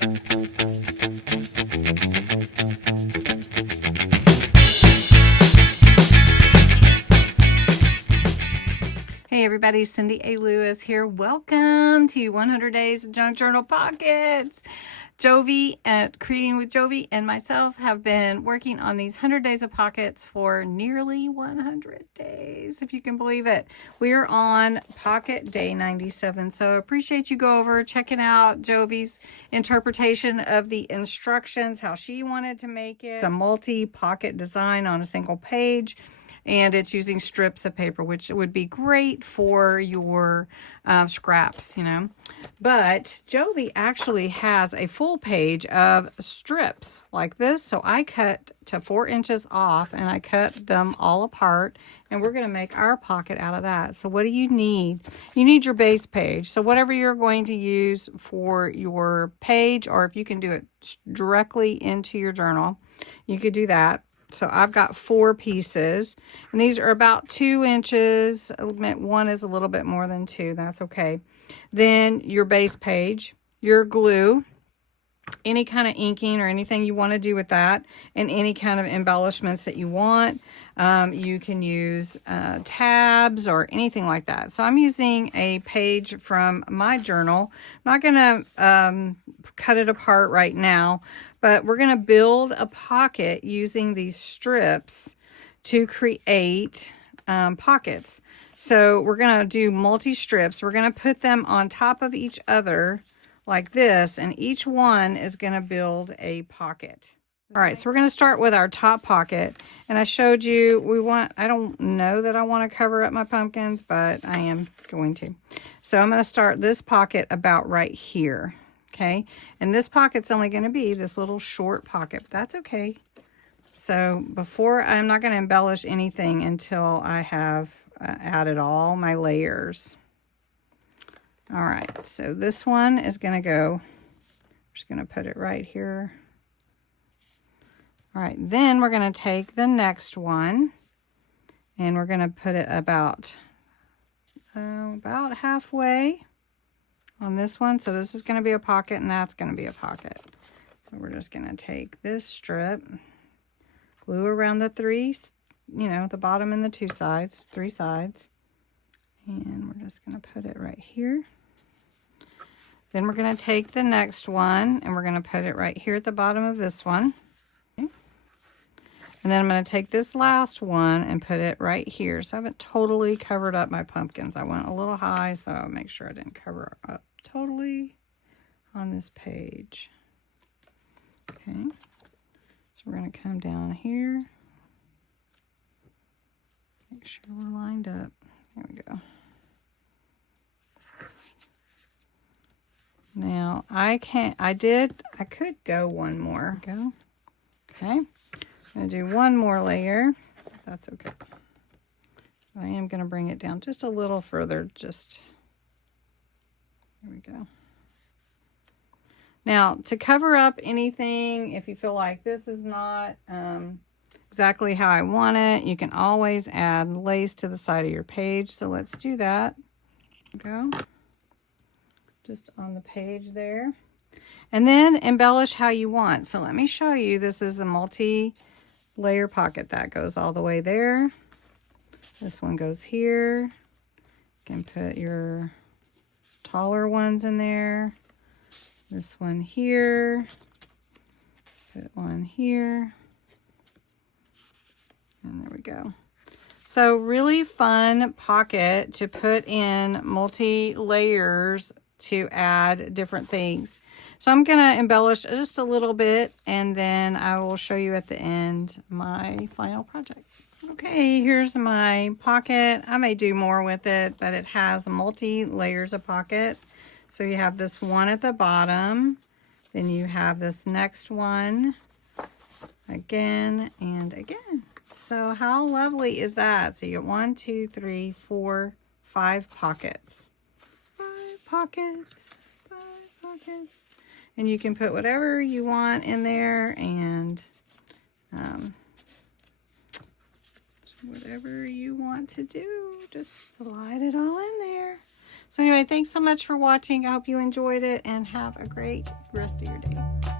Hey everybody, Cindy A. Lewis here. Welcome to 100 Days of Junk Journal Pockets. Jovi at Creating with Jovi and myself have been working on these 100 days of pockets for nearly 100 days, if you can believe it. We're on pocket day 97, so appreciate you go over checking out Jovi's interpretation of the instructions, how she wanted to make it. It's a multi-pocket design on a single page. And it's using strips of paper, which would be great for your scraps, you know. But Jovi actually has a full page of strips like this. So I cut to 4 inches off and I cut them all apart. And we're going to make our pocket out of that. So what do you need? You need your base page. So whatever you're going to use for your page, or if you can do it directly into your journal, you could do that. So I've got 4 pieces, and these are about 2 inches. I'll admit one is a little bit more than 2. That's okay. Then your base page, your glue, any kind of inking or anything you want to do with that, and any kind of embellishments that you want. You can use tabs or anything like that. So I'm using a page from my journal. I'm not going to cut it apart right now, but we're going to build a pocket using these strips to create pockets. So we're going to do multi-strips. We're going to put them on top of each other like this, and each one is going to build a pocket. All right, so we're going to start with our top pocket, and I showed you, I don't know that I want to cover up my pumpkins, but I am going to. So I'm going to start this pocket about right here, okay? And this pocket's only going to be this little short pocket, but that's okay. So I'm not going to embellish anything until I have added all my layers. All right, so this one is going to go, I'm just going to put it right here. All right, then we're going to take the next one and we're going to put it about halfway on this one. So this is going to be a pocket and that's going to be a pocket. So we're just going to take this strip, glue around the 3, the bottom and the 2 sides, 3 sides. And we're just going to put it right here. Then we're going to take the next one and we're going to put it right here at the bottom of this one. Okay. And then I'm going to take this last one and put it right here. So I haven't totally covered up my pumpkins. I went a little high, so I'll make sure I didn't cover up totally on this page. Okay. So we're going to come down here. Make sure we're lined up. There we go. Now I could go one more. Go. Okay. I'm going to do one more layer. That's okay. I am going to bring it down just a little further. There we go. Now to cover up anything, if you feel like this is not exactly how I want it, you can always add lace to the side of your page. So let's do that. Go. Just on the page there. And then embellish how you want. So let me show you. This is a multi-layer pocket that goes all the way there. This one goes here. You can put your taller ones in there. This one here. Put one here. And there we go. So really fun pocket to put in multi-layers to add different things. So I'm going to embellish just a little bit and then I will show you at the end my final project. Okay, here's my pocket. I may do more with it, but it has multi layers of pocket. So you have this one at the bottom, then you have this next one again and again. So how lovely is that? So you get 1, 2, 3, 4, 5 pockets. 5 pockets. And you can put whatever you want in there and whatever you want to do, just slide it all in there. So anyway, thanks so much for watching. I hope you enjoyed it and have a great rest of your day.